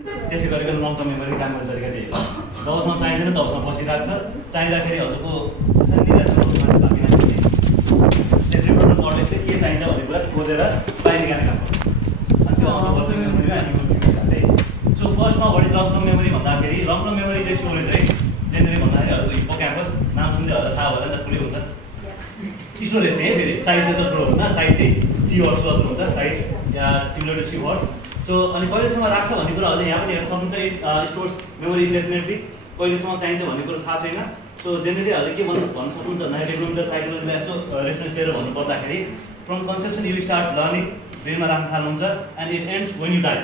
त्यसै गरिकन long term memory काम गर्ने तरिका त्यही हो। जबसम्म चाहिँदैन तबसम्म बसिरहेको छ, चाहिँदाखेरि हजुरको डिस्ट्रिब्युटर मोडलले के चाहिन्छ भन्ने कुरा खोजेर बाहिर निकाल्ने काम गर्छ। अनि त्यो आउँछ लङ टर्म मेमोरीमा अनि हिसाबले। सो फर्स्टमा what is long term memory भन्दाखेरि लङ टर्म मेमोरी चाहिँ स्टोरेज है। जेनरली भन्दाखेरि हजुरको हिप्पोक्याम्पस नाम सुन्दै होला थाहा होला नि त कुनै हुन्छ। स्टोरेज चाहिँ फेरि साइज चाहिँ जस्तो हुँदा साइज चाहिँ सीवर्ड्स जस्तो हुन्छ, साइज या सिमिलर टु सीवर्ड्स। सो अनि कहिलेसम्म राख्छ भन्ने कुरा अझै यहाँ पनि हेर्न सक्नुहुन्छ। स्टोर्स मेमोरी इन्डेफिनेटली कहिलेसम्म चाहिन्छ भन्ने कुरो थाहा छैन। सो जेनरली हजुर के भन्न सक्नुहुन्छ भन्दाखेरि डेभलपमेन्ट साइकोलोजीमा यसो रेफरेन्स लिएर भन्नु पर्दाखेरि from conception you start learning ब्रेनमा राख्न थाल्नुहुन्छ and it ends when you die.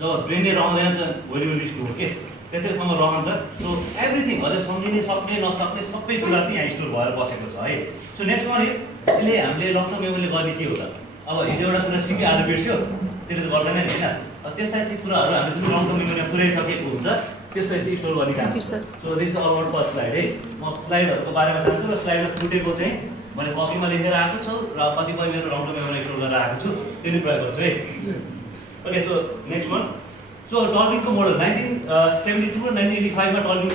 जब ब्रेनले रहँदैन त वेन यु स्टोर के त्यतिसम्म रहन्छ। सो एभ्रिथिङ हजुर सम्झिने सक्ने नसक्ने सबै कुरा चाहिँ यहाँ स्टोर भएर बसेको छ है। सो नेक्स्ट वान इज यसले हामीले लङ टर्म मेमोरीले गर्ने के हो त, अब हिजो एउटा कुरा सिक्यो आज बिर्स्यो त्यसले त गर्दैन नि होइन। त्यस्ता चाहिँ कुराहरू हामीले जुन लङ टर्म मेमोरीमा पुऱ्याइसकेको हुन्छ त्यसलाई चाहिँ स्टोर गर्ने काम। So this is all about first slide है। म स्लाइडहरूको बारेमा जान्छु र स्लाइडमा फुटेको चाहिँ मैले कपीमा लेखेर आएको छु र कतिपय मेरो लङ टर्म मेमोरी स्टोर गरेर आएको छु त्यो नै प्रयोग गर्छु है। Okay so next one. So टल्किङको मोडल 1972 र 1985 मा टल्किङ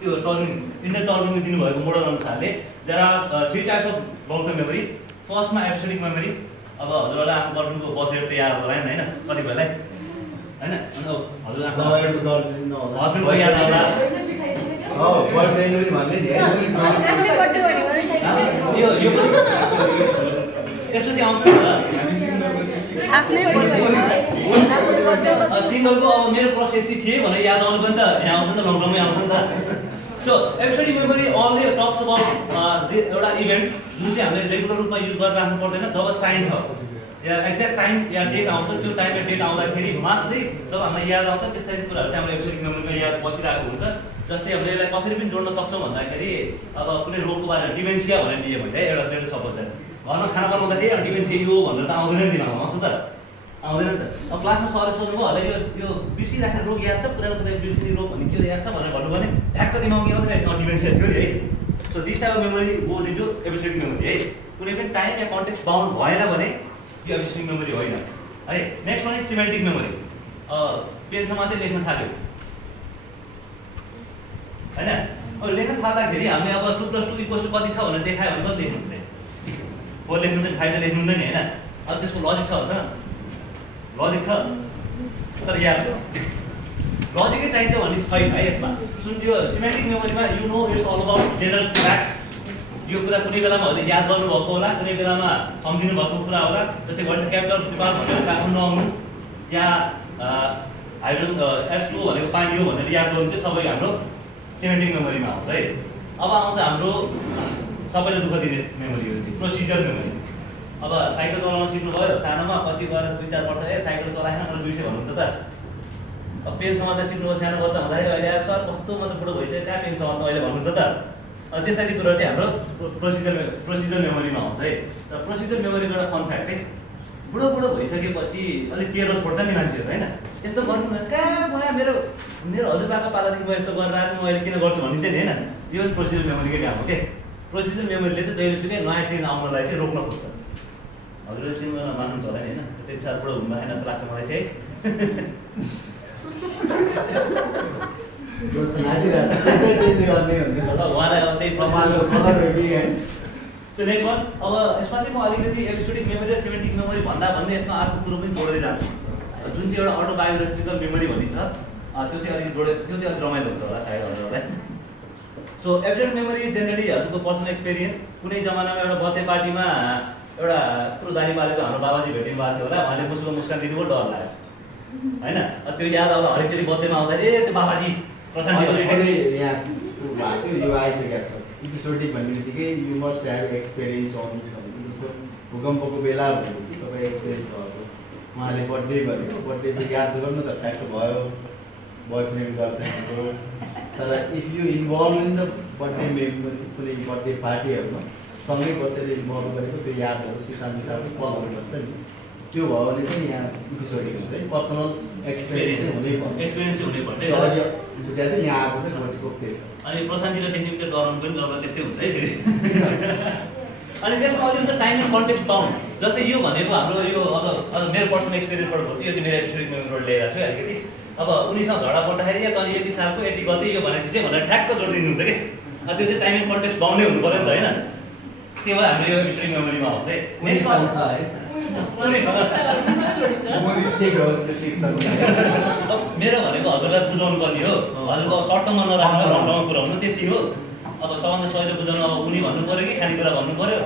त्यो टल्किङ इन्डियन टल्किङले दिनुभएको मोडल अनुसारले there are 3 types of long term memory. फर्स्टमा एब्सोल्युट मेमोरी। अब हजुरहरूलाई आफ्नो टल्किङको बर्थ रेट त याद होला नि होइन कतिपयलाई होइन। हजुर हस्बेन्डको याद होला यसपछि आउँछ सिङ्गलको अब मेरो क्रस यस्तै थिएँ भनेर याद आउनु पनि त यहाँ आउँछ नि त लङ टर्ममै आउँछ नि त। सो एब्सोल्युट मेमोरी अलले टक्स अबाउट एउटा इभेन्ट जुन चाहिँ हामीले रेगुलर रूपमा युज गरेर राख्नु पर्दैन, जब चाहिन्छ या एक्ज्याक्ट टाइम या डेट आउँछ त्यो टाइम या डेट आउँदाखेरि मात्रै जब हामीलाई याद आउँछ त्यस्ता कुराहरू चाहिँ हाम्रो एब्सोल्युट मेमोरीमा याद बसिरहेको हुन्छ। जस्तै हामीले यसलाई कसरी पनि जोड्न सक्छौँ भन्दाखेरि अब कुनै रोगको बारेमा डिमेन्सिया भनेर लियो भने एउटा स्टेटस सपोज घरमा खाना बनाउँदाखेरि डिमेन्सिया यो भनेर त आउँदैन नि दिमागमा, आउँछ त आउँदैन नि त। अब क्लासमा सरले सोध्नुभयो होला यो बिर्सिराख्ने रोग याद छ, पुरानो कुरा बिर्सिने रोग भन्ने के याद छ भनेर भन्नु भने ठ्याक्क दिमागमा आउँछ डिमेन्सिया थियो नि है। So this type of memory goes into absolute memory है। कुनै पनि टाइम या कन्टेक्स्ट बाउन्ड भएन भने यो एब्सोल्युट मेमोरी होइन है। Next one is semantic memory. पेनसम्म चाहिँ लेख्न थाल्यो होइन। अब लेख्न थाल्दाखेरि हामीले अब 2 + 2 = कति छ भनेर देखायो भने कति लेख्नु हुँदैन, 4 लेख्नु चाहिँ 5 लेख्नु हुँदैन नि होइन। अब त्यसको लजिक छ भन्छ, लजिक छ तर याद छ, लजिकै चाहिन्छ भन्ने छैन है यसमा। सुन यो सिमेन्टिक मेमोरीमा you know it's all about general facts. यो कुरा कुनै बेलामाहरूले याद गर्नुभएको होला, कुनै बेलामा सम्झिनु भएको कुरा होला। जस्तै भन्छ क्यापिटल नेपाल भनेर काठमाडौँ आउनु या हाइड्रोजन H2O भनेको पानी हो भनेर याद गर्नु चाहिँ सबै हाम्रो सिमेन्टिक मेमोरीमा आउँछ है। अब आउँछ हाम्रो सबैले दुःख दिने मेमोरी हो चाहिँ प्रोसिजर मेमोरी। अब साइकल चलाउन सिक्नुभयो सानोमा, पछि गएर 2-4 वर्ष साइकल चलाएन मैले बिर्सेँ भन्नुहुन्छ त। अब पेन समात्न सिक्नुभयो सानो बच्चा हुँदाखेरि अहिले सर कस्तो म त बुढो भइसक्यो कहाँ पेन समात्न अहिले भन्नुहुन्छ त। त्यस्ता कुरा चाहिँ हाम्रो प्रोसिजर मेमोरीमा आउँछ है। र प्रोसिजर मेमोरीको एउटा फन फ्याक्ट है, बुढो भइसकेपछि अलिक टेर्न छोड्छ नि मान्छेहरू होइन। यस्तो गर्नु कहाँ मेरो हजुरबाको पालादेखि म यस्तो गरेर आएको छु म अहिले किन गर्छु भन्ने चाहिँ होइन। यो प्रोसिजर मेमोरीकै काम हो के। प्रोसिजर मेमोरीले चाहिँ जहिलेसुकै नयाँ चेन्ज आउनलाई चाहिँ रोक्न खोज्छ। हजुरले चेन्ज गर्न मान्नुहुन्छ होला नि होइन, त्यति साह्रो बुढो हुनु भएन जस्तो लाग्छ मलाई चाहिँ है। उहाँलाई अब त्यही सो नेक्स्ट वान। अब यसमा चाहिँ म अलिकति एपिसोडिक मेमोरी र सिमेन्टिक मेमोरी भन्दै यसमा अर्को कुरो पनि जोड्दै जान्छु। जुन चाहिँ एउटा अटोबायोग्राफिकल मेमोरी भन्ने छ त्यो चाहिँ अलिक रमाइलो हुन्छ होला सायद हजुरहरूलाई। सो एब्सोल्युट मेमोरी जेनरली हजुरको पर्सनल एक्सपिरियन्स। कुनै जमानामा एउटा बर्थडे पार्टीमा एउटा यत्रो दानी बालेको हाम्रो बाबाजी भेटिनु भएको थियो होला, उहाँले मुस्को मुस्कान दिनु डर लाग्यो होइन। त्यो याद आउँदा हरेकचोटि बर्थडेमा आउँदा त्यो बाबाजी प्रशान्ति एपिसोडिक भन्ने बित्तिकै you must have experience on भूकम्पको बेला भनेपछि तपाईँ एक्सपिरियन्स भएको उहाँले बर्थडे गरेको बर्थडे याद गर्नु त फ्याक्ट भयो बोयफ्रेन्ड गर्लफ्रेन्डको। तर if you involve in the birthday memory कुनै बर्थडे पार्टीहरूमा सँगै बसेर इन्भल्भ गरेको त्यो यादहरू किताबको पलहरू भन्छ नि त्यो भयो भने चाहिँ यहाँ एपिसोडिक हुन्छ है। पर्सनल एक्सपिरियन्स चाहिँ हुनैपर्छ, एक्सपिरियन्स चाहिँ हुनैपर्छ। छुट्याएर चाहिँ यहाँ आएको चाहिँ बर्थडेको केस अनि प्रशान्तिले देख्ने बित्तिकै डराउनु पनि लगभग त्यस्तै हुन्छ है फेरि। अनि त्यसमा अझै हुन्छ टाइम एन्ड कन्टेक्स्ट बाउन्ड। जस्तै यो भनेको हाम्रो यो अब मेरो पर्सनल एक्सपिरियन्सबाट भन्छु, यो चाहिँ मेरो एपिसोडिक मेमोरीबाट लिएर छु अलिकति। अब उनीसँग झगडा पर्दाखेरि अनि यति सालको यति गते यो भनेपछि चाहिँ भनेर ठ्याक्क जोड दिनुहुन्छ कि त्यो चाहिँ टाइम एन्ड कन्टेक्स्ट बाउन्डै हुनु पऱ्यो नि त होइन। त्यो भएर हाम्रो यो एपिसोडिक मेमोरीमा हुन्छ है। मेरो भनेको हजुरलाई बुझाउनु पर्ने हो, हजुरको सर्ट टर्ममा नराख्नु, लङ टर्ममा पुऱ्याउनु त्यति हो। अब सबभन्दा सजिलो बुझाउनु अब उनी भन्नु पऱ्यो कि खानेकुरा भन्नु पऱ्यो।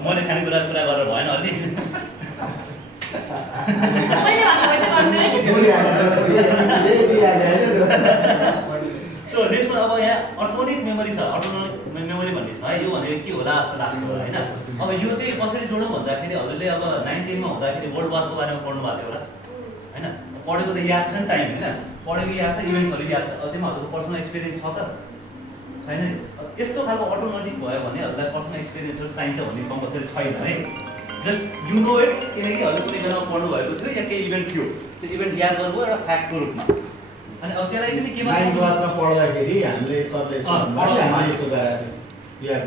मैले खानेकुराको कुरा गरेर भएन अलि। सो नेक्स्ट अब यहाँ अटोनोमिक मेमोरी छ। अटोनोमिक मेमोरी भन्ने छ है, यो भनेको के होला जस्तो लाग्छ होला होइन। अब यो चाहिँ कसरी जोडौँ भन्दाखेरि हजुरले अब 90 मा हुँदाखेरि वर्ल्ड वारको बारेमा पढ्नु भएको थियो होला होइन। पढेको त याद छ नि टाइम होइन, पढेको याद छ, इभेन्ट्सहरू याद छ। त्यसमा हजुरको पर्सनल एक्सपिरियन्स छ त छैन नि। यस्तो खालको अटोमेटिक भयो भने हजुरलाई पर्सनल एक्सपिरियन्सहरू चाहिन्छ भन्ने कम्पलसरी छैन है। जस्ट यु नो इट, किनकि हजुर कुनै बेलामा पढ्नु भएको थियो या केही इभेन्ट थियो, त्यो इभेन्ट याद गर्नुभयो एउटा फ्याक्टको रूपमा। अनि अब त्यसलाई पनि के 9 क्लासमा पढ्दाखेरि हामीले सरले यसो यसो गराएको थियो याद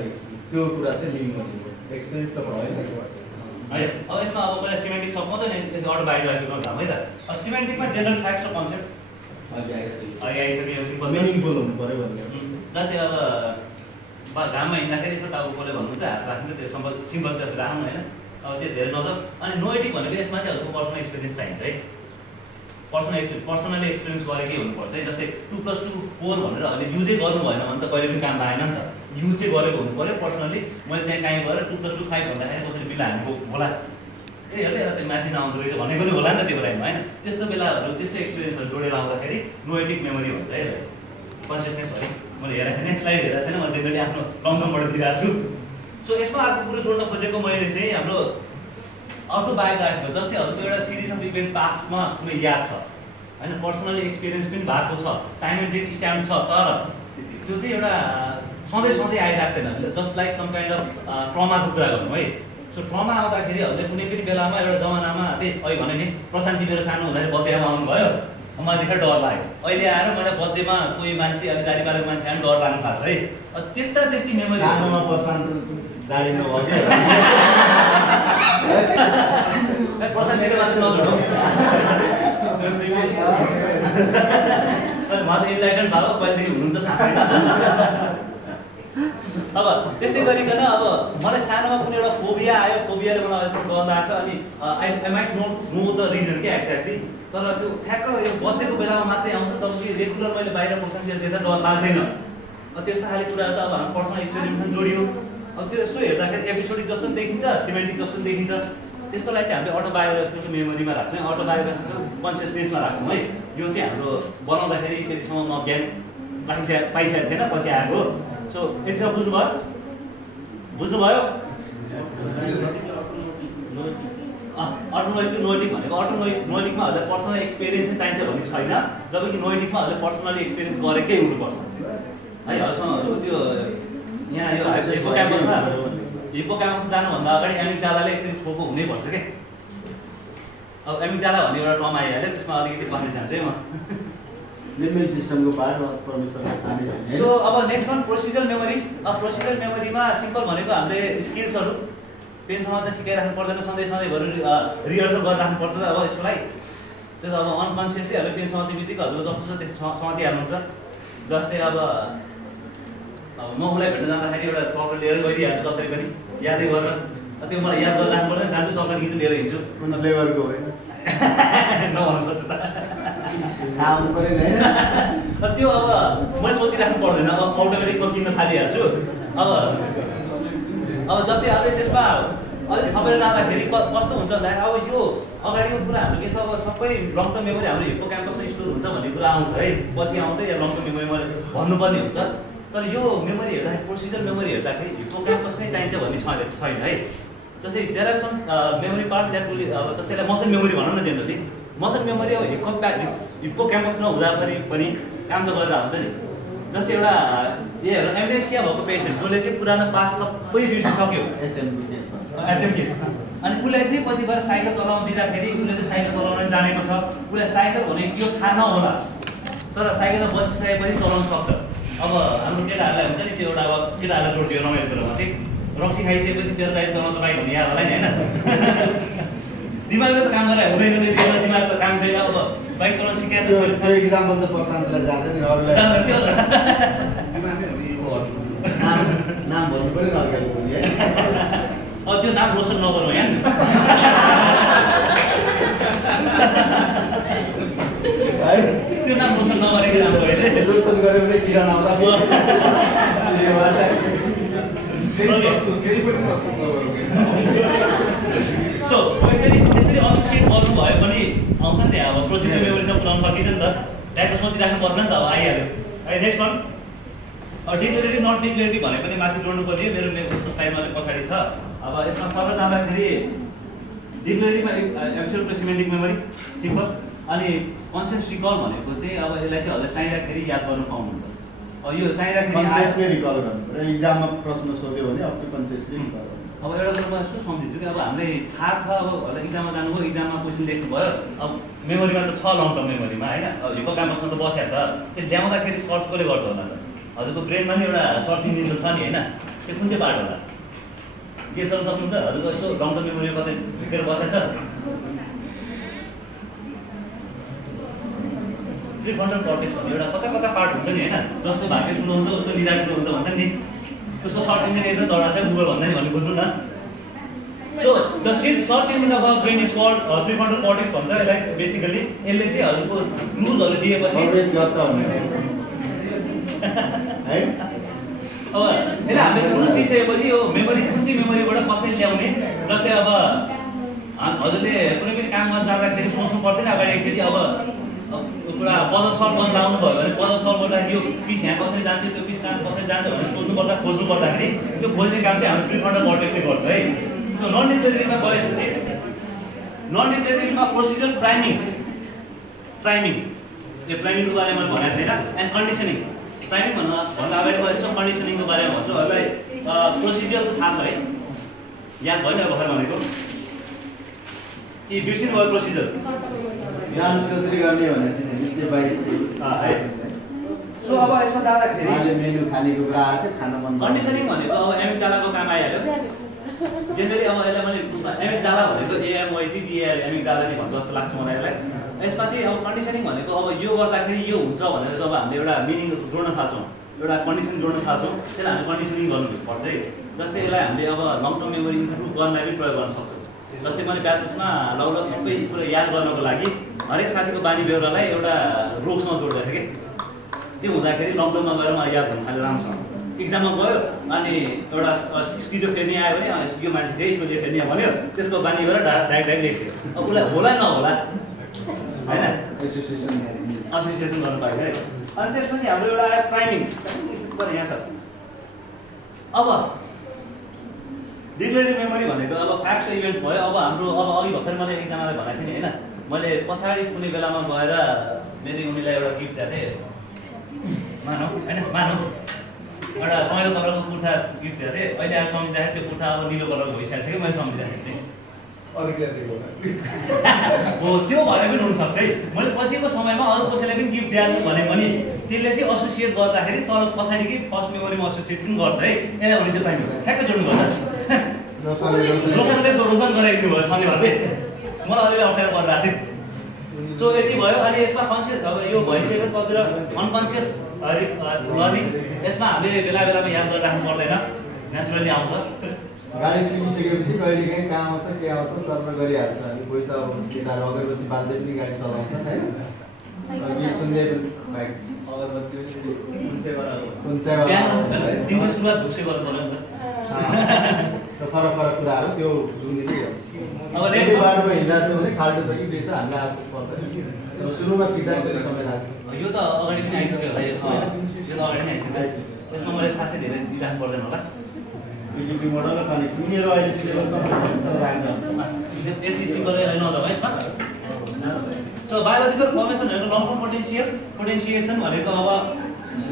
त्यो कुरा चाहिँ लिङ गर्नु एक्सपिरियन्स त भयो नि है। अब यसमा अब पहिला सिमेन्टिक सब मात्रै नै अटोबायोग्राफी गर्छौँ है त। अब सिमेन्टिकमा जेनरल फ्याक्ट्स र कन्सेप्ट अहिले आइसक्यो, सिम्पल मिनिङफुल हुनु पर्यो भन्ने। जस्तै अब घाममा हिँड्दाखेरि यसो टाउको खोले भन्नुहुन्छ, हात राख्नु त्यो सिम्पल जस्तो राख्नु होइन। अब त्यो धेरै नजाउँ। अनि नोएटिक भनेको यसमा चाहिँ हजुरको पर्सनल एक्सपिरियन्स चाहिन्छ है। पर्सनली एक्सपिरियन्स गरेकै हुनुपर्छ है। जस्तै 2 + 2 4 भनेर अहिले युजै गर्नु भएन भने त कहिले पनि काम आएन नि त। युज चाहिँ गरेको हुनु पऱ्यो। पर्सनली मैले त्यहाँ काहीँ गएर 2 + 2 5 भन्दाखेरि कसरी बिल हानेको होला, ए हेर्दै त्यो माथि नआउँदो रहेछ भनेको पनि होला नि त त्यो बेलामा होइन। त्यस्तो बेलाहरू त्यस्तो एक्सपिरियन्सहरू जोडेर आउँदाखेरि नोएटिक मेमोरी भन्छ है। कन्सियसनेस है। मैले हेरेको नेक्स्ट स्लाइड हेरेको छैन, मैले जेनरली आफ्नो लङ टर्मबाट दिइरहेको छु। सो यसमा अर्को कुरो जोड्न खोजेको मैले चाहिँ हाम्रो अटोबायोग्राफीको जस्तै हजुरको एउटा सिरिज अफ इभेन्ट पास्टमा कुनै याद छ होइन, पर्सनली एक्सपिरियन्स पनि भएको छ, टाइम एन्ड डेट स्ट्याम्प छ, तर त्यो चाहिँ एउटा सधैँ आइराख्दैन। Just like some kind of trauma कुरा गर्नु है। सो ट्रमा आउँदाखेरि हजुरले कुनै पनि बेलामा एउटा जमानामा त्यही अहिले भने नि प्रशान्तजी मेरो सानो हुँदाखेरि बर्थडेमा आउनुभयो, मलाई देखेर डर लाग्यो। अहिले आएर मैले बर्थडेमा कोही मान्छे अलि दारी पारेको मान्छे आएर डर लाग्नु थाल्छ है। त्यस्ती मेमोरी सानोमा प्रशान्त दाडी नभयो प्रशान्त मेरो माथि नजोडौँ, उहाँ त इन्लाइटन भएको पहिलेदेखि हुनुहुन्छ थाहा छैन। अब त्यस्तै गरिकन अब मलाई सानोमा कुनै एउटा फोबिया आयो, फोबियाले मलाई अहिलेसम्म डर लाग्छ। अनि I might know the reason के एक्ज्याक्टली, तर त्यो ठ्याक्क यो बर्थडेको बेलामा मात्रै आउँछ। तब कि रेगुलर मैले बाहिर पर्सनतिर देख्दा डर लाग्दैन। त्यस्तो खाले कुराहरू त अब हाम्रो पर्सनल एक्सपिरियन्समा जोडियो। अब त्यो यसो हेर्दाखेरि एपिसोडिक जस्तो पनि देखिन्छ, सिमेन्टिक जस्तो पनि देखिन्छ। त्यस्तोलाई चाहिँ हामीले अटोबायोग्राफीको मेमोरीमा राख्छौँ, अटोबायोग्राफीको कन्सियसनेसमा राख्छौँ है। यो चाहिँ हाम्रो बनाउँदाखेरि त्यतिसम्म म ज्ञान पाइसकेको थिएन, पछि आएको। सो यतिसम्म बुझ्नुभयो? अटोनोइक नोएटिक भनेको नोएटिकमा हजुरलाई पर्सनल एक्सपिरियन्स चाहिँ चाहिन्छ भन्ने छैन, जबकि नोएटिकमा हजुरले पर्सनली एक्सपिरियन्स गरेकै हुनुपर्छ है। हजुरसँग हजुरको त्यो यहाँ यो हिप्पोक्याम्पस जानुभन्दा अगाडि एमिग्डालाले एकचोटि छोएको हुनैपर्छ क्या। अब एमिग्डाला भन्ने एउटा टर्म आइहाल्यो, त्यसमा अलिकति भन्ने जान्छु है म। लिम्बिक सिस्टमको पार्ट परमेश्वर। सो अब नेक्स्ट वान प्रोसिजरल मेमोरी। अब प्रोसिजरल मेमोरीमा सिम्पल भनेको हामीले स्किल्सहरू पेनसँग त सिकाइराख्नु पर्दैन, सधैँभरि रिहर्सल गरिराख्नु पर्छ अब यसकोलाई। त्यो त अब अनकन्सियसली हामीले पेन समात्ने बित्तिकै हजुरको जस्तो छ त्यस्तो समातिहाल्नुहुन्छ। जस्तै अब म उसलाई भेट्न जाँदाखेरि एउटा चक्लेट लिएर गइदिइहाल्छु कसरी पनि यादै गरेर। त्यो मलाई याद गरेर राख्नु पर्दैन, जान्छु चक्लेट किन्छु लिएर हिँड्छु। फ्लेभरको होइन नभन्नु सक्छ त आउनु पऱ्यो नि होइन। त्यो अब मैले सोचिराख्नु पर्दैन, अब अटोमेटिक म किन्न थालिहाल्छु। अब जस्तै अब त्यसमा अलिक थपेर जाँदाखेरि कस्तो हुन्छ भन्दाखेरि अब यो अगाडिको कुरा हाम्रो के छ, अब सबै लङ टर्म मेमोरी हाम्रो हिप्पोक्याम्पसमा स्टोर हुन्छ भन्ने कुरा आउँछ है, पछि आउँछ या लङ टर्म मेमोरी भन्नुपर्ने हुन्छ। तर यो मेमोरी हेर्दाखेरि प्रोसिजर मेमोरी हेर्दाखेरि हिप्पोक्याम्पस नै चाहिन्छ भन्ने छैन है। जस्तै there are some memory parts that will अब जस्तै मसल मेमोरी भनौँ न जेनरली। मसल मेमोरी अब हिप्पोक्याम्पस नहुँदा पनि काम त गरेर हुन्छ नि। जस्तै एउटा एमनेसिया भएको पेसेन्ट जसले चाहिँ पुरानो पास सबै बिर्सिसक्यो, एचएमकेस, अनि उसलाई चाहिँ पछि गएर साइकल चलाउन दिँदाखेरि उसले चाहिँ साइकल चलाउन जानेको छ, उसलाई साइकल भनेको के हो थाहा नहोला, तर साइकलमा बसिसकेपछि चलाउन सक्छ। अब हाम्रो केटाहरूलाई हुन्छ नि त्यो एउटा अब केटाहरूलाई जोडिदियो रमाइलो कुरोमा चाहिँ रक्सी खाइसकेपछि तेरो दाइ चलाउँछ बाइक हुने याद होला नि होइन दिमागले त काम गरेर हुँदैन त्यसमा दिमाग त काम छैन अब बाइक चलाउन सिकाएर त्यो इक्जाम्पल त प्रशान्तलाई जाँदैन अरूलाई नाम भन्नु पऱ्यो अर्काले पनि है त्यो नाम रोशन नगरौँ यहाँ त्यो नाम रोशन नगरेको राम्रो होइन रोशन गऱ्यो भने किरण आउँदा सो यसरी एसोसिएट गर्नुभयो भने आउँछ नि त्यहाँ अब प्रोसिजर मेमोरीसँग पुऱ्याउन सकिन्छ नि त ट्याक्क सोचिराख्नु पर्दैन नि त अब आइहाल्यो है नेक्स्ट वान डिक्लेरेटिभ नट डिक्लेरेटिभ भनेको नि माथि जोड्नु पर्यो मेरो उसको साइडमा पछाडि छ अब यसमा सबै जाँदाखेरि डिक्लेरेटिभमा एब्सोल्युट र सिमेन्टिक मेमोरी सिम्पल अनि कन्सेप्ट रिकल भनेको चाहिँ अब यसलाई चाहिँ हजुर चाहिँदाखेरि याद गर्नु पाउनुहुन्छ अब यो चाहिँदाखेरि रिकल गर्नु र इक्जाममा प्रश्न सोध्यो भने अब त्यो कन्सेप्टली रिकल गर्नु अब एउटा कुरो म यस्तो सम्झिन्छु कि अब हामीलाई थाहा छ अब इक्जाममा जानुभयो इक्जाममा क्वेसन लेख्नुभयो अब मेमोरीमा त छ लङ टर्म मेमोरीमा होइन अब हिपो क्याम्पसमा त बसेको छ त्यो ल्याउँदाखेरि सर्च कसले गर्छ होला त हजुरको ब्रेनमा नि एउटा सर्च इन्जिन त छ नि होइन त्यो कुन चाहिँ पार्ट होला गेस गर्न सक्नुहुन्छ हजुरको यस्तो लङ टर्म मेमोरी कतै ढुकेर बसेको छ प्रिफ्रन्टल कर्टेक्स भन्ने एउटा कता कता पार्ट हुन्छ नि होइन जसको भाग्य ठुलो हुन्छ उसको निदा ठुलो हुन्छ भन्छ नि उसको सर्च इन्जिन एकदम चढा छ गुगल भन्दा नि भन्ने बुझ्नु न so the search engine of brain is called prefrontal cortex भन्छ यसलाई बेसिकली यसले चाहिँ हजुरको क्लुजहरू दिएपछि है अब यसले हामीले क्लुज दिइसकेपछि यो मेमोरी कुन चाहिँ मेमोरीबाट कसरी ल्याउने जस्तै अब हजुरले कुनै पनि काम गर्न जाँदाखेरि सोच्नु पर्दैन अगाडि एकचोटि अब कुरा पजल सल्भ गर्न लाउनु भयो भने पजल सल्भ गर्दाखेरि यो पिस यहाँ कसरी जान्छ त्यो पिस कहाँ कसरी जान्छ भनेर सोध्नु पर्दा खोज्नु पर्दाखेरि त्यो खोज्ने काम चाहिँ हाम्रो प्रिफ्रन्टल कर्टेक्सले गर्छ है सो नन डिक्लेरेटिभमा गएपछि नन डिक्लेरेटिभमा प्रोसिजर प्राइमिङ यो प्राइमिङको बारेमा भनेको छैन एन्ड कन्डिसनिङ प्राइमिङ भन्दा अगाडि यसो कन्डिसनिङको बारेमा भन्छुहरूलाई प्रोसिजर त थाहा छ है याद भएन भर्खर भनेको कि बिर्सिनु भयो प्रोसिजर कसरी गर्ने भने स्टेप बाई स्टेप है सो अब यसमा जाँदाखेरि मेनु खानेको कुरा आएको थियो खान मन कन्डिसनिङ भनेको अब एमिगडालाको काम आइहाल्यो जेनरली अब यसलाई मैले एमिगडाला भनेको एएमवाइसी डिआर एमिगडाला नि भन्छ जस्तो लाग्छ मलाई यसलाई यसमा चाहिँ अब कन्डिसनिङ भनेको अब यो गर्दाखेरि यो हुन्छ भनेर जब हामीले एउटा मिनिङ जोड्न थाल्छौँ एउटा कन्डिसन जोड्न थाल्छौँ त्यसलाई हामीले कन्डिसनिङ गर्नुपर्छ है जस्तै यसलाई हामीले अब लङ टर्म मेमोरी इम्प्रुभ गर्नलाई पनि प्रयोग गर्न सक्छौँ जस्तै मैले ब्याचेसमा लगभग सबै कुरा याद गर्नको लागि हरेक साथीको बानी बेहोरालाई एउटा रोगसँग जोड्दै थिएँ कि त्यो हुँदाखेरि लङ टर्ममा गएर मलाई याद हुन थाल्यो राम्रोसँग इक्जाममा गयो अनि एउटा स्किजोफ्रेनिया आयो भने यो मान्छे त्यही स्किजोफ्रेनिया भन्यो त्यसको बानी भएर डाइरेक्ट लेख्थ्यो अब उसलाई होला नहोला होइन एसोसिएसन गर्नु पाइयो है अनि त्यसपछि हाम्रो एउटा आयो प्राइमिङ पनि यहाँ छ अब डिक्लेरेटिभ मेमोरी भनेको अब फ्याक्ट्स इभेन्ट्स भयो अब हाम्रो अब अघि भर्खर मैले एकजनालाई भनेको थिएँ नि होइन मैले पछाडि कुनै बेलामा गएर मेरो उनीलाई एउटा गिफ्ट दिएको थिएँ मानौ होइन मानौ एउटा पहेँलो कलरको कुर्ता गिफ्ट दिएको थिएँ अहिले आएर सम्झिँदाखेरि त्यो कुर्ता अब निलो कलरको भइसकेको छ कि मैले सम्झिँदाखेरि चाहिँ हो त्यो भएर पनि हुनसक्छ है मैले पछिको समयमा अरू कसैलाई पनि गिफ्ट दिएको छु भने पनि त्यसले चाहिँ एसोसिएट गर्दाखेरि तल पछाडिकै फर्स्ट मेमोरीमा एसोसिएट पनि गर्छ है यसलाई भने चाहिँ पाइनु ठ्याक्कै जोड्नु पर्छ रोशनले रोशन गराइदिनु भयो धन्यवाद है मलाई अलिअलि अप्ठ्यारो परिरहेको थियो सो यति भयो अनि यसमा कन्सियस अब यो भइसकेको कतिवटा अनकन्सियस लर्निङ यसमा हामीले बेला बेलामा याद गरेर राख्नु पर्दैन नेचुरली आउँछ गाडी सिकिसकेपछि कहिले काहीँ कहाँ आउँछ के आउँछ सर्भ गरिहाल्छ अनि कोही त अब केटाहरू अगरबत्ती बाल्दै पनि गाडी चलाउँछ होइन गीत सुन्दै पनि बाइक अगरबत्ती दिनको सुरुवात धुप्से गर्नु पर्यो नि त फरक फरक कुराहरू त्यो जुन अब नेक्स्ट बाटोमा हिँडिरहेको छ भने खाल्टो छ कि के छ हामीलाई आज पर्दैन सुरुमा सिक्दाखेरि समय लाग्छ यो त अगाडि पनि आइसक्यो होला यसको होइन यो त अगाडि नै आइसक्यो यसमा मैले खासै धेरै दिइराख्नु पर्दैन होला युटिलिटी मोडल र कनेक्सन उनीहरू अहिले सिलेबसमा राख्दैन यति सिम्पल नहोला यसमा सो बायोलोजिकल फर्मेसनहरूको लङ टर्म पोटेन्सिएसन भनेको अब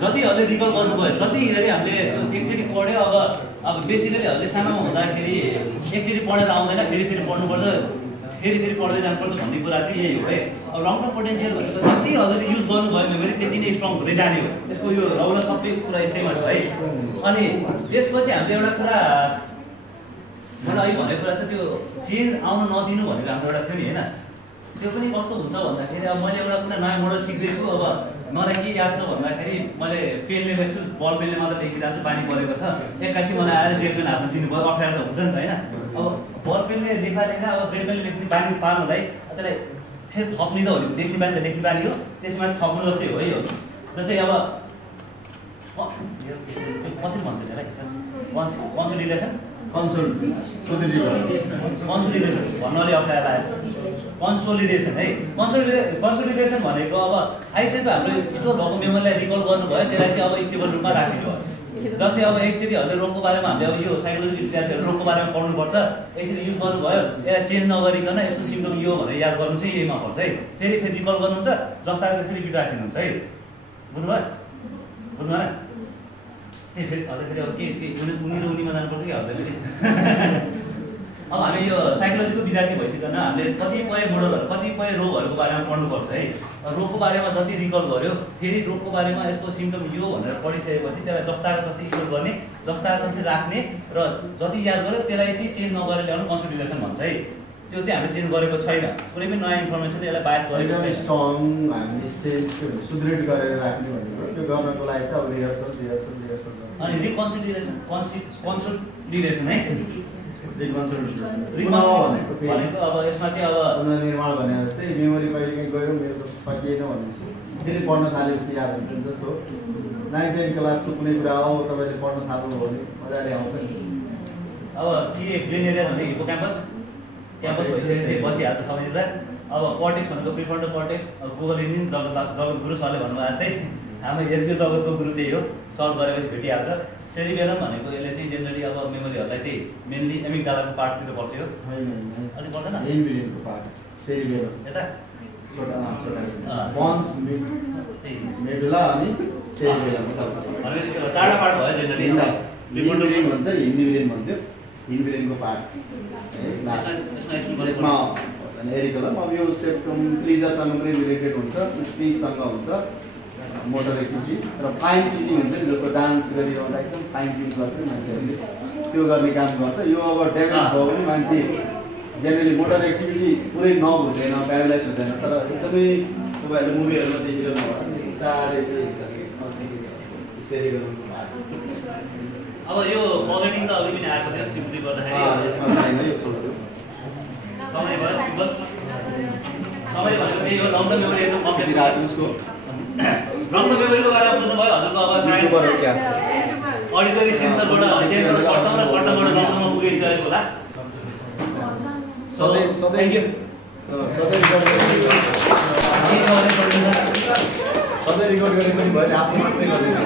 जतिहरूले रिकल गर्नुभयो जति धेरै हामीले एकचोटि पढ्यो अब बेसिकलीहरूले सानोमा हुँदाखेरि एकचोटि पढेर आउँदैन फेरि पढ्नुपर्छ फेरि पढ्दै जानुपर्छ भन्ने कुरा चाहिँ यही हो है अब लङ टर्म पोटेन्सियल भनेको जति हजुरले युज गर्नुभयो मेमोरी त्यति नै स्ट्रङ हुँदै जाने हो यसको यो रौला सबै कुरा यसैमा छ है अनि त्यसपछि हामीले एउटा कुरा मैले अघि भनेको कुरा चाहिँ त्यो चेन्ज आउन नदिनु भनेको हाम्रो एउटा थियो नि होइन। त्यो पनि कस्तो हुन्छ भन्दाखेरि अब मैले एउटा कुनै नयाँ मोडल सिक्दैछु। अब मलाई के याद छ भन्दाखेरि मैले पेनले लेख्छु, बल पेनले मात्र लेखिरहेको छु, पानी परेको छ, एक्कासी मलाई आएर जेल पेन हातमा दिनु भयो, अप्ठ्यारो त हुन्छ नि त होइन। अब बल पेनले लेख्दा अब जेल पेनले लेख्ने पानी पार्नुलाई त्यसलाई फेरि थप्ने त हो, लेख्ने बानी त लेख्ने बानी हो, त्यसमा थप्नु जस्तै हो है। हो जस्तै अब कसरी भन्छ त्यसलाई कन्सोलिडेसन कन्सोलिडेसन भन्न अलि अप्ठ्यारो लाग्यो। कन्सोलिडेसन है, कन्सोलिडेसन भनेको अब आइसकेको हाम्रो स्टोर भएको मेमोरीलाई रिकल गर्नुभयो, त्यसलाई चाहिँ अब स्टेबल रूपमा राख्ने भयो। जस्तै अब एकचोटिहरूले रोगको बारेमा हामीले अब यो साइकोलोजी विद्यार्थीहरू रोगको बारेमा पढ्नुपर्छ, एकचोटि युज गर्नुभयो, यसलाई चेन्ज नगरिकन यसको सिम्टम यो भनेर याद गर्नु चाहिँ यहीमा पर्छ है। फेरि रिकल गर्नुहुन्छ, जस्ताको त्यसरी रिपिट राखिदिनुहुन्छ है। बुझ्नुभयो बुझ्नुभएन? त्यही फेरि हजुर फेरि अब के उनी र उनीमा जानुपर्छ कि हजुर फेरि अब हामी यो साइकोलोजीको विद्यार्थी भइसकन हामीले कतिपय मोडलहरू कतिपय रोगहरूको बारेमा पढ्नुपर्छ है। रोगको बारेमा जति रिकल गर्यो, फेरि रोगको बारेमा यसको सिम्टम यो भनेर पढिसकेपछि त्यसलाई जस्ताको जस्तै इग्नोर गर्ने, जस्ताको जस्तै राख्ने र जति याद गर्यो त्यसलाई चाहिँ चेन्ज नगरेर ल्याउनु कन्सोलिडेसन भन्छ है। त्यो चाहिँ हामीले चेन्ज गरेको छैन, कुनै पनि नयाँ इन्फर्मेसन यसलाई बायस गरेको छैन। स्ट्रङ हामीले सुदृढ गरेर राख्ने भनेको त्यो गर्नको लागि चाहिँ अब रिहर्सल अनि रिकन्सिलिडेसन कन्सोलिडेसन है। भनेको अब यसमा चाहिँ अब पुनर्निर्माण भने जस्तै मेमोरी कहिले काहीँ गयो, मेरो त सकिएन भनेपछि फेरि पढ्न थालेपछि याद हुन्छ। जस्तो 9-10 क्लासको कुनै कुरा हो तपाईँले पढ्न थाल्नु हो भने मजाले आउँछ नि। अब के ग्रिन एरिया भने हिप्पो क्याम्पस भइसकेपछि बसिहाल्छ सबैतिर। अब कर्टेक्स भनेको प्रिफ्रन्टल कर्टेक्स, गुगल इन्जिन जगतगुरु सरले भन्नुभयो जस्तै हाम्रो एसबी जगतको गुरु त्यही हो, सर्च गरेपछि भेटिहाल्छ। सेरिबेलम भनेको यसले चाहिँ जेनरली अब मेमोरीहरूलाई त्यही मेनली एमिगडालाको पार्टतिर पर्छ हो। अलिक पर्दैन इन्भिरेन्टको पार्ट सेरिबेलम यता छोटा बन्स मेडुला अनि सेरिबेलम भनेपछि चारवटा पार्ट भयो जेनरली। इन्भिरेन्ट भन्छ नि, हिन्दी भिरेन्ट भन्थ्यो, इन्भिरेन्टको पार्ट यसमा एरिकलम। अब यो सेप्टम प्लिजरसँग पनि रिलेटेड हुन्छ, स्पिचसँग हुन्छ, मोटर एक्टिभिटी र फाइन ट्युनिङ हुन्छ नि, जस्तो डान्स गरिरहँदा एकदम फाइन ट्युन गर्छ मान्छेहरूले, त्यो गर्ने काम गर्छ। यो अब ड्यामेज भयो भने मान्छे जेनरली मोटर एक्टिभिटी पुरै नहुँदैन, प्यारालाइज हुँदैन, तर एकदमै तपाईँहरूले मुभीहरूमा देखिरहनु भयो बिस्तारै यसरी हुन्छ कि यसरी गर्नुको भाग। अब यो फर्मेटिङ त अघि पनि आएको थियो सिम्पली गर्दाखेरि यसमा छैन यो छोड्यो समय भयो सिम्पल। समय भनेको त्यही हो, लङ टर्म मेमोरी एकदम कम्प्लेक्स उसको लङ टर्म मेमोरीको बारेमा बुझ्नुभयो हजुरको। अब सायद अडिटरी सेन्सरबाट सर्ट टर्मबाट लङ टर्ममा पुगिसकेको होला। सधैँ रिकर्ड गरेको पनि भयो, आफ्नो मात्रै गरेको